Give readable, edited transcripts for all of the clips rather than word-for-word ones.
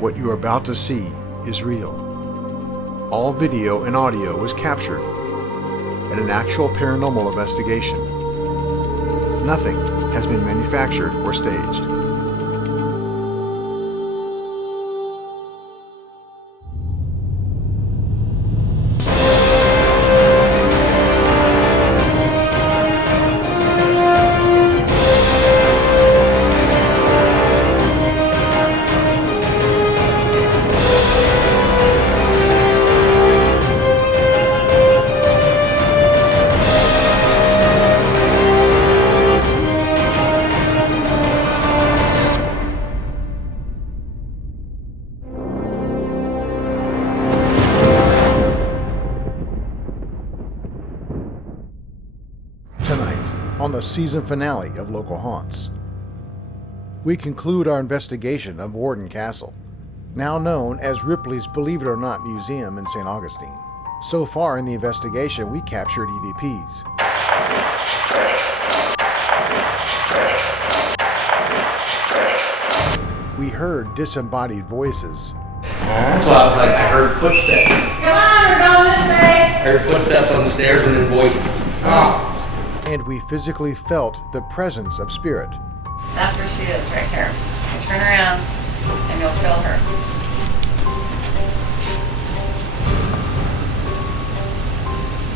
What you are about to see is real. All video and audio was captured in an actual paranormal investigation. Nothing has been manufactured or staged. On the season finale of Local Haunts, we conclude our investigation of Warden Castle, now known as Ripley's Believe It or Not Museum in St. Augustine. So far in the investigation, we captured EVPs, we heard disembodied voices. That's why I was like, I heard footsteps. Come on, we're going this way. I heard footsteps on the stairs and then voices. Oh. And we physically felt the presence of spirit. That's where she is, right here. So turn around and you'll feel her.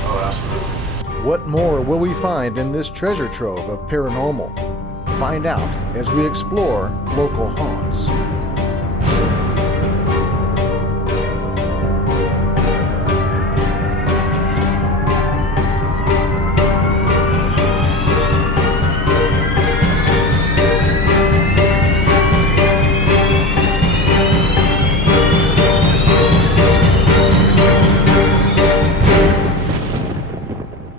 Oh, absolutely. What more will we find in this treasure trove of paranormal? Find out as we explore Local Haunts.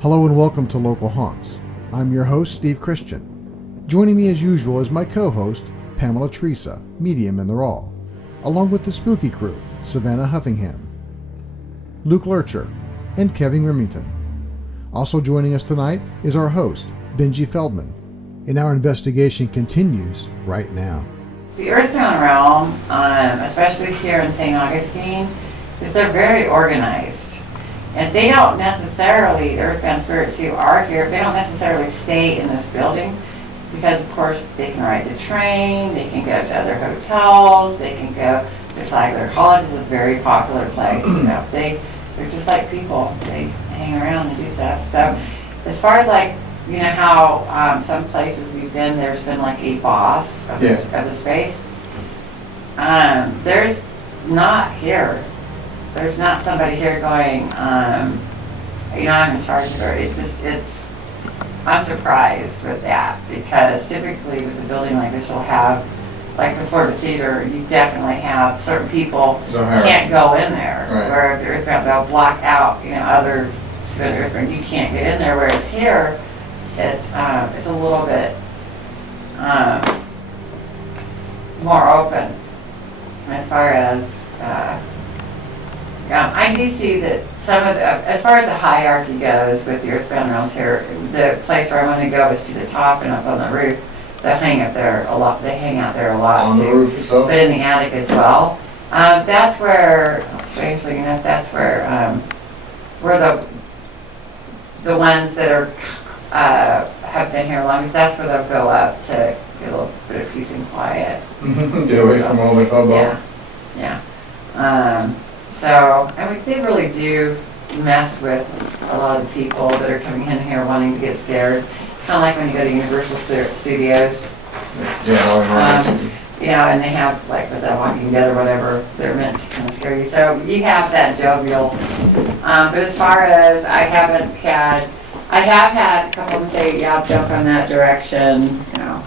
Hello and welcome to Local Haunts. I'm your host, Steve Christian. Joining me as usual is my co-host, Pamela Theresa, medium in the raw, along with the spooky crew, Savannah Huffingham, Luke Lurcher, and Kevin Remington. Also joining us tonight is our host, Benji Feldman, and our investigation continues right now. The Earthbound realm, especially here in St. Augustine, is they're very organized. And they don't necessarily, the earthbound spirits who are here, they don't necessarily stay in this building because, of course, they can ride the train, they can go to other hotels, they can go to Flagler College is a very popular place. You know, they're just like people. They hang around and do stuff. So, as far as like, you know how some places we've been, there's been like a boss of the space. There's not here. There's not somebody here going, you know, I'm in charge of her. I'm surprised with that because typically with a building like this, you'll have, like the Florida Theater, you definitely have certain people can't go in there. Right. Where if they're earthbound, they'll block out, you know, other earthbound. You can't get in there. Whereas here, it's a little bit more open as far as. I do see that some of the, as far as the hierarchy goes with the earthbound realms here, the place where I want to go is to the top and up on the roof. They hang up there a lot. They hang out there a lot on too, the roof itself, but in the attic as well. That's where, strangely enough, that's where the ones that are have been here longest. That's where they'll go up to get a little bit of peace and quiet. Get away from all the hubbub. Yeah. So, I mean, they really do mess with a lot of people that are coming in here wanting to get scared. It's kind of like when you go to Universal Studios. You know, and they have, like, with that Walking Dead or whatever, they're meant to kind of scare you. So, you have that jovial. But as far as I have had a couple of them say, yeah, jump on that direction, you know.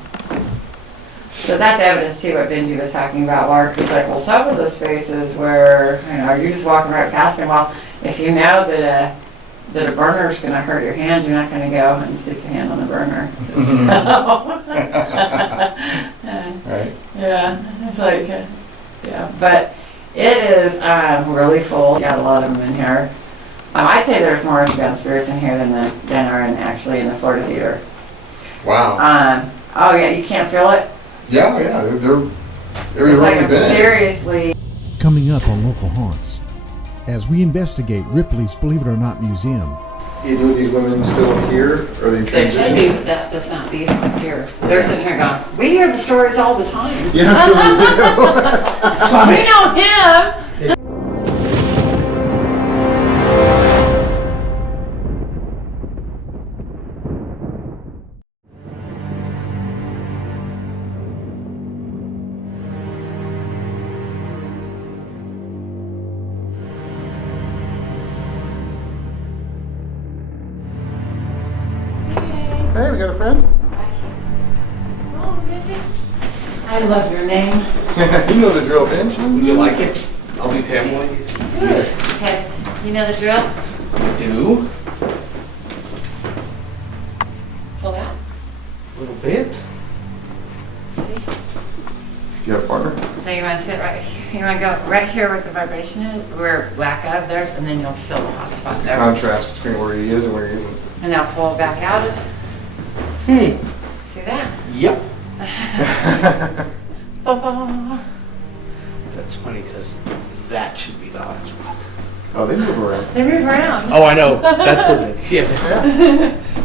So that's evidence too what Benji was talking about. Mark was like, well, some of the spaces where, you know, you're just walking right past them. Well, if you know that a burner is going to hurt your hands, you're not going to go and stick your hand on the burner. Right. Yeah, like, yeah. But it is really full. You got a lot of them in here. I'd say there's more earthbound spirits in here than are actually in the Florida Theater. Wow. Oh yeah, you can't feel it? Yeah, they're Every It's room like we've been in. seriously. Coming up on Local Haunts, as we investigate Ripley's Believe It or Not Museum. Either of these women still here, or are they in They should transition? be, but that's not these ones here. They're sitting here going, we hear the stories all the time. Yeah, I'm sure they do. We know him. Hey, we got a friend. Oh, did you? I love your name. You know the drill, Benj. Would you like it? I'll be Pamela. Okay, you know the drill? Do? Pull out. A little bit. See? Do you have a partner? So you want to sit right here. You want to go right here where the vibration is, where black out of there, and then you'll feel the hot spot What's the there. contrast between where he is and where he isn't? And now pull back out. Hmm. See that? Yep. Ba-ba. That's funny because that should be the hot spot. Oh, they move around. They move around. Oh, I know. That's what they. Yeah.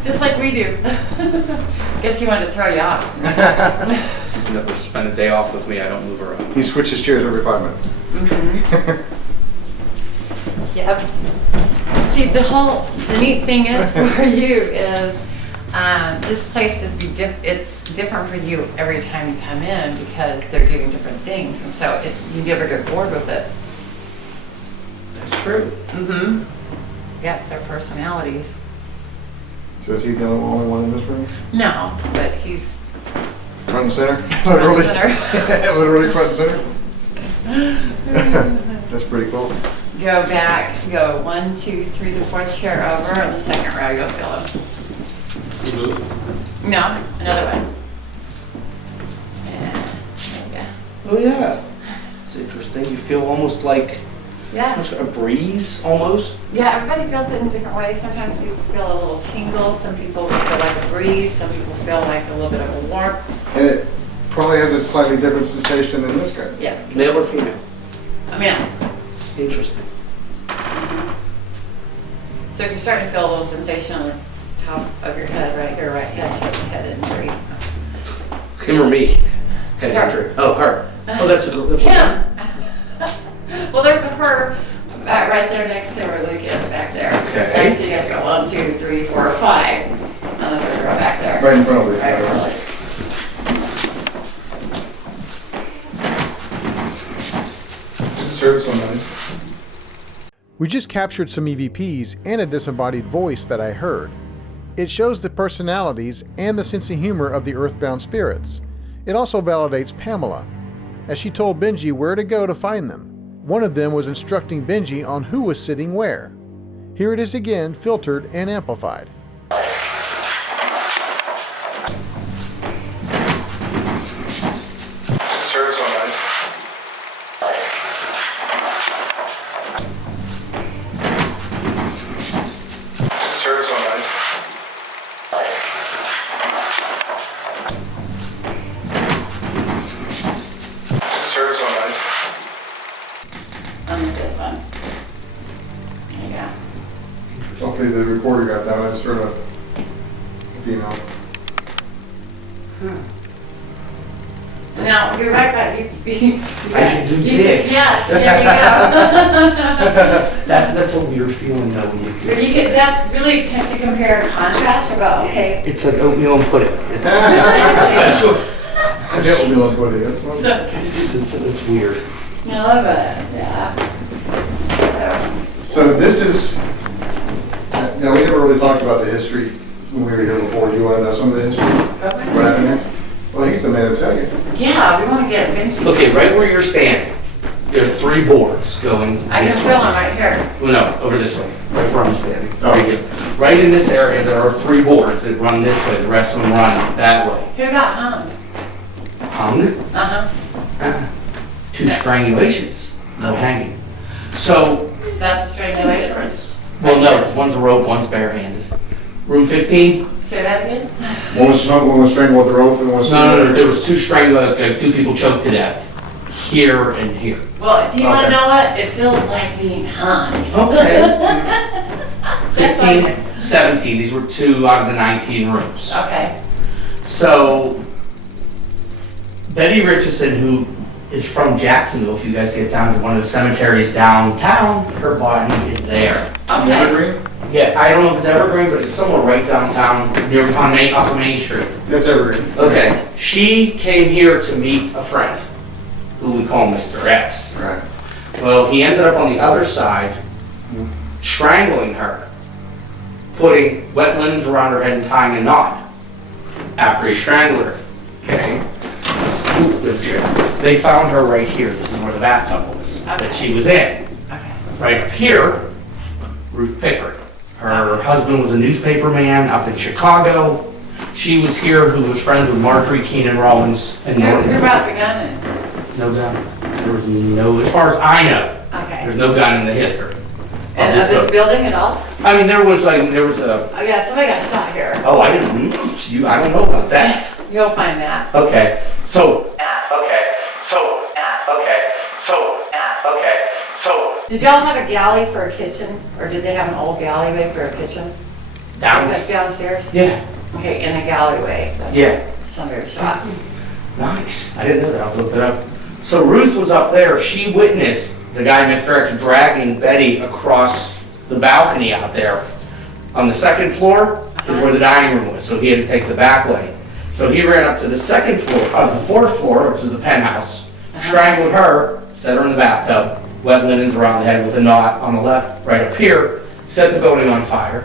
Just like we do. Guess he wanted to throw you off. If you never spend a day off with me, I don't move around. He switches chairs every 5 minutes. Yep. See, the neat thing is for you is this place would be it's different for you every time you come in because they're doing different things, and so you never get bored with it. That's true. Mm-hmm. Yep, their personalities. So is he the only one in this room? No, but he's Front and center? front and Literally? center. Literally front and center? That's pretty cool. Go back, go 1, 2, 3, the fourth chair over, and the second row you'll feel him. You move? No, another one. Yeah, there Oh, yeah. It's interesting. You feel almost like you go. Yeah. almost a breeze, almost. Yeah, everybody feels it in different ways. Sometimes people feel a little tingle, some people feel like a breeze, some people feel like a little bit of a warmth. And it probably has a slightly different sensation than this guy. Yeah. Male or female? Yeah. Interesting. So if you're starting to feel a little sensation on the top of your head, right here, right head, shake your head injury. Him or me? Head Her. injury. Oh, her. Oh, that's a good Him. Well, there's a her right there next to where Luke is back there. Okay. And so you guys go 1, 2, 3, 4, 5. And the third row back there. Right in front of you. Right in front of you. Serve somebody. We just captured some EVPs and a disembodied voice that I heard. It shows the personalities and the sense of humor of the earthbound spirits. It also validates Pamela, as she told Benji where to go to find them. One of them was instructing Benji on who was sitting where. Here it is again, filtered and amplified. Serve somebody. Serve somebody. Serve somebody. On this one. There you go. Hopefully the recorder got that. I just heard a female. Now, you're right about you. I can do this. Yes, there you go. That's a weird feeling though when you do But you this. that's really to compare and contrast. You go, okay. It's like oatmeal and pudding. It's just, that's what, I get what we love putting. That's not. it's weird. I love it. Yeah. So this is. Now we never really talked about the history when we were here before. Do you want to know some of the history? What happened here? Well, he's the man to tell you. Yeah, we want to get into. Okay, right where you're standing, there are 3 boards going I can this feel way. them right here. Well, no, over this way, right where I'm standing. Oh. Right here. Right in this area, there are 3 boards that run this way. The rest of them run that way. Who got hung? Hung? Uh-huh. 2 strangulations, no hanging. So, That's the strangulation. well, no, one's a rope, one's barehanded. Room 15? Say that again? One was strangled with the rope and one was No, there was 2 2 people choked to death. here and here. Well, do you want to Okay. know what? It feels like being hung. Okay. 15, 17, these were 2 out of the 19 rooms. Okay. So, Betty Richardson, who is from Jacksonville, if you guys get down to one of the cemeteries downtown, her body is there. Okay. Evergreen? Yeah, I don't know if it's Evergreen, but it's somewhere right downtown, near off of Main Street. That's Evergreen. Okay, she came here to meet a friend, who we call Mr. X. Right. Well, he ended up on the other side, strangling her, putting wet linens around her head and tying a knot after he strangled her. Okay? They found her right here. This is where the bathtub was that she was in. Okay. Right up here, Ruth Pickard. Her husband was a newspaper man up in Chicago. She was here, who was friends with Marjorie Keenan Rollins and Who brought the gun in? No gun. There was no, as far as I know, Okay. there's no gun in the history. And of this building at all? I mean, there was a, Oh yeah, somebody got shot here. oh, I don't know about that. You'll find that. Okay, so, Did y'all have a galley for a kitchen? Or did they have an old galleyway for a kitchen? down, Was that downstairs? yeah, Okay, in the galleyway. That's yeah, where somebody was shot. nice. I didn't know that, I'll look it up. So Ruth was up there, she witnessed the guy, Mr. X, dragging Betty across the balcony out there. On the second floor is where the dining room was, so he had to take the back way. So he ran up to the second floor, the fourth floor, which is the penthouse, strangled her, set her in the bathtub, wet linens around the head with a knot on the left, right up here, set the building on fire.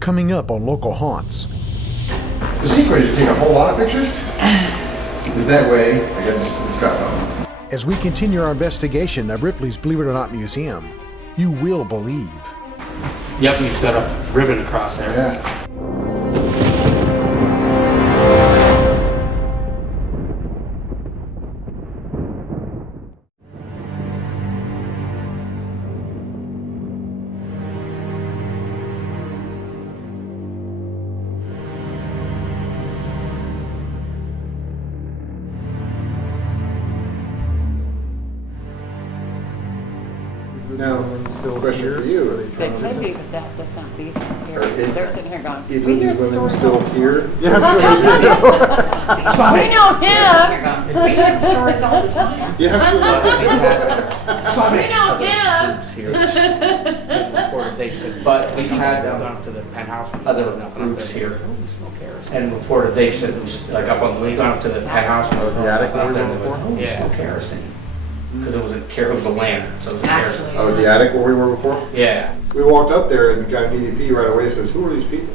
Coming up on Local Haunts. The secret is you take a whole lot of pictures. Is that way, I guess, it's got something. As we continue our investigation of Ripley's Believe It or Not Museum, you will believe. Yep, he's got a ribbon across there. Yeah. Now, still question for you. Are they They trying could to? be, but that's not these ones here. Are it- They're sitting here going, Either we of hear these the women story still all the here? time. Yeah, I'm sure they do. We know him. We hear stories all the time. Yeah, I'm sure they We know him. They said, but we had gone up to the penthouse, other groups here, and reported, they said, it was like up on, we gone up to the penthouse. The attic where we were before? Yeah, kerosene. Because it was a lantern, so it was a kerosene. Actually. Oh, the attic where we were before? Yeah. We walked up there and got an EVP right away that says, who are these people?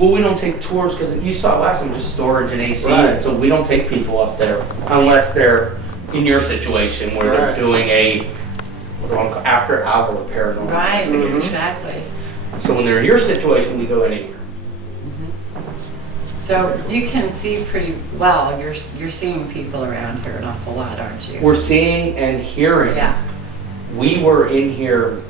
Well, we don't take tours because you saw last time just storage and AC, Right. so we don't take people up there unless they're in your situation where they're Right. doing a after hour paranormal. Right, Mhm. exactly. So when they're in your situation, we go anywhere. So you can see pretty well, you're seeing people around here an awful lot, aren't you? We're seeing and hearing. Yeah, We were in here,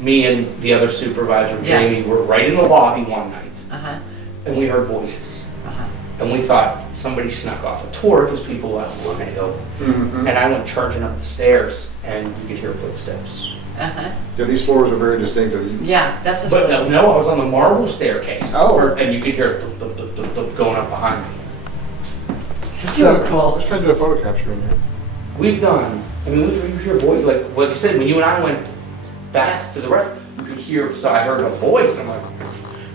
me and the other supervisor, Yeah. Jamie, were right in the lobby one night, uh-huh, and we heard voices. uh-huh. And we thought somebody snuck off a tour because people were going to go. Mhm. And I went charging up the stairs, and you could hear footsteps. Uh-huh. Yeah, these floors are very distinctive. Yeah, that's what's But really. no, I was on the marble staircase. Oh. And you could hear thump, thump, thump, thump, thump going up behind me. So cool. Let's try to do a photo capture in here. We've done, I mean, we hear voice, like you said, when you and I went back Yeah. to the rest, you could hear, so I heard a voice, I'm like,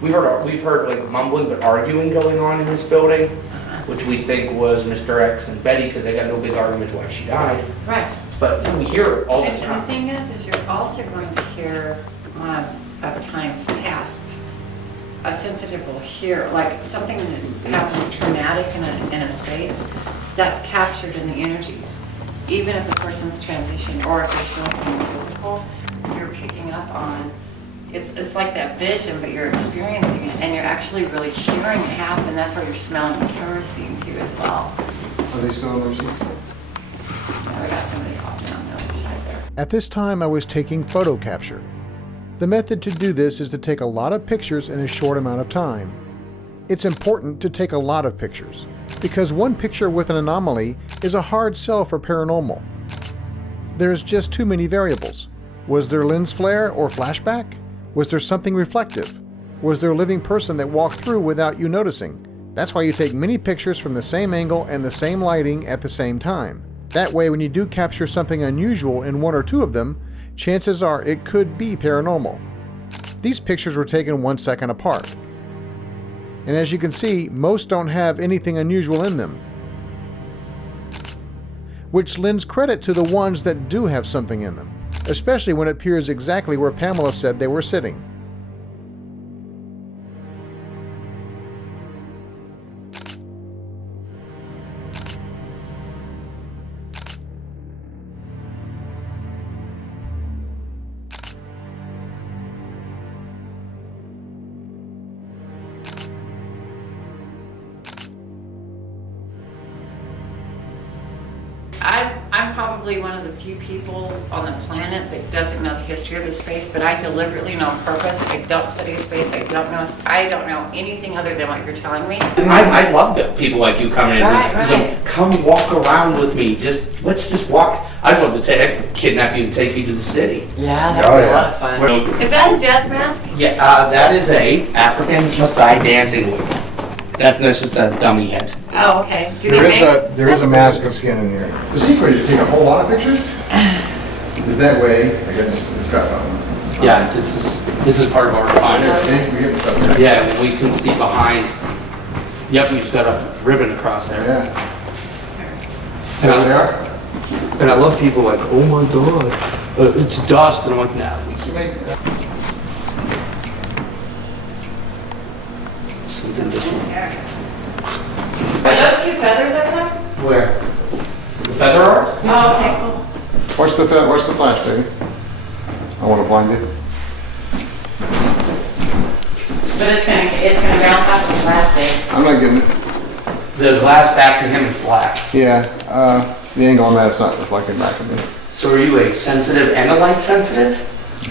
we've heard like mumbling but arguing going on in this building, which we think was Mr. X and Betty, because they got no big arguments why she died. Right. But we hear it all the And the time. thing is you're also going to hear, of times past, a sensitive will hear, like something that happens traumatic in a space, that's captured in the energies. Even if the person's transitioning, or if they're still being physical, you're picking up on, it's like that vision, but you're experiencing it, and you're actually really hearing it happen. That's why you're smelling the kerosene too as well. Are they still on their seats? Now we got somebody hopping on the other side there. At this time, I was taking photo capture. The method to do this is to take a lot of pictures in a short amount of time. It's important to take a lot of pictures. because one picture with an anomaly is a hard sell for paranormal. There's just too many variables. Was there lens flare or flashback? Was there something reflective? Was there a living person that walked through without you noticing? That's why you take many pictures from the same angle and the same lighting at the same time. That way, when you do capture something unusual in one or two of them, chances are it could be paranormal. These pictures were taken 1 second apart. And as you can see, most don't have anything unusual in them, which lends credit to the ones that do have something in them, especially when it appears exactly where Pamela said they were sitting. I'm probably one of the few people on the planet that doesn't know the history of the space, but I deliberately and on purpose, I don't study space, I don't know anything other than what you're telling me. I love people like you coming in. Right. Come walk around with me. Let's just walk. I'd love to I'd kidnap you and take you to the city. Yeah, that'd be a lot of fun. Well, Is that a death mask? Yeah, that is a African Maasai dancing woman. That's just a dummy head. Oh, okay. There is a mask of skin in here. The secret is you take a whole lot of pictures. Is that way, I got this got something. Yeah, this is part of our refiners. See, we get stuff there. Yeah, we can see behind. Yep, you just got a ribbon across there. Yeah. And There they are. And I love people like, oh my god, it's dust, and I'm like, nah. Something different. Are those two feathers over there? Where? The feather art? Oh, okay, cool. Watch the flash, baby. I want to blind you. But it's gonna bounce off the plastic. I'm not getting it. The glass back to him is black. Yeah, the angle on that is not reflecting back at me. So are you a sensitive and a light sensitive?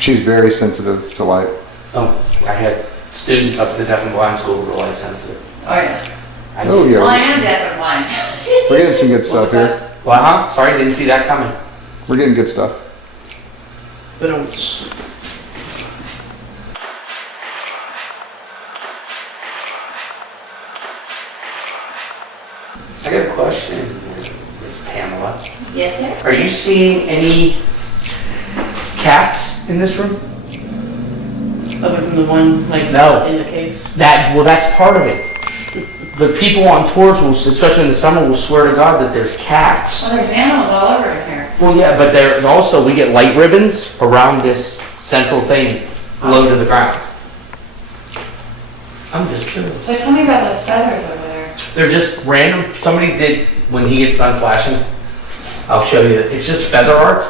She's very sensitive to light. Oh, I had students up at the deaf and blind school who were light sensitive. Oh, yeah. Oh yeah. Well, I am deaf and blind. We're getting some good stuff here. Well, huh? Sorry, didn't see that coming. We're getting good stuff. But I got a question, Miss Pamela. Yes, sir. Are you seeing any cats in this room? Other than the one, like, No. in the case? That's part of it. The people on tours will, especially in the summer, will swear to God that there's cats. Well, there's animals all over in here. Well, yeah, but there's also, we get light ribbons around this central thing low to the ground. I'm just curious. So tell me about those feathers over there. They're just random, somebody did, when he gets done flashing, I'll show you, it's just feather art.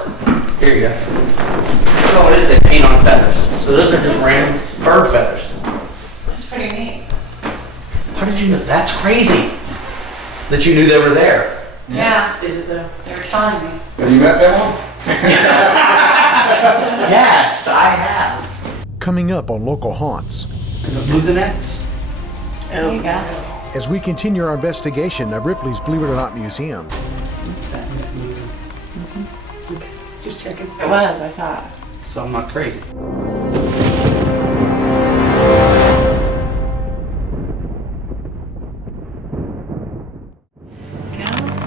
Here you go. That's all it is, they paint on feathers. So those are just random bird feathers. That's pretty neat. How did you know? That's crazy that you knew they were there. Yeah, Is it though? they were telling me. Have you met that one? Yes, I have. Coming up on Local Haunts, Move the nets. There you go. as we continue our investigation of Ripley's Believe It or Not Museum. Okay, just checking. It was, I saw it. So I'm not crazy. Go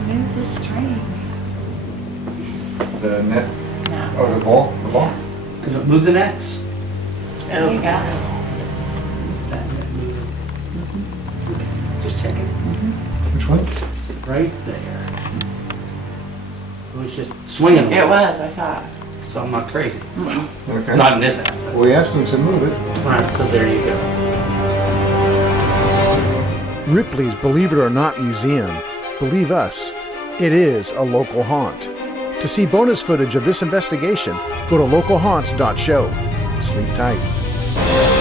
move the string. The net. No. Oh, the ball. The ball. Because it moves the nets. There you go. Just checking. Which one? Right there. It was just swinging. It was, I saw it. So I'm not crazy. Okay. Not in this aspect. We asked him to move it. Alright, so there you go. Ripley's Believe It or Not Museum. Believe us, it is a local haunt. To see bonus footage of this investigation, go to localhaunts.show. Sleep tight.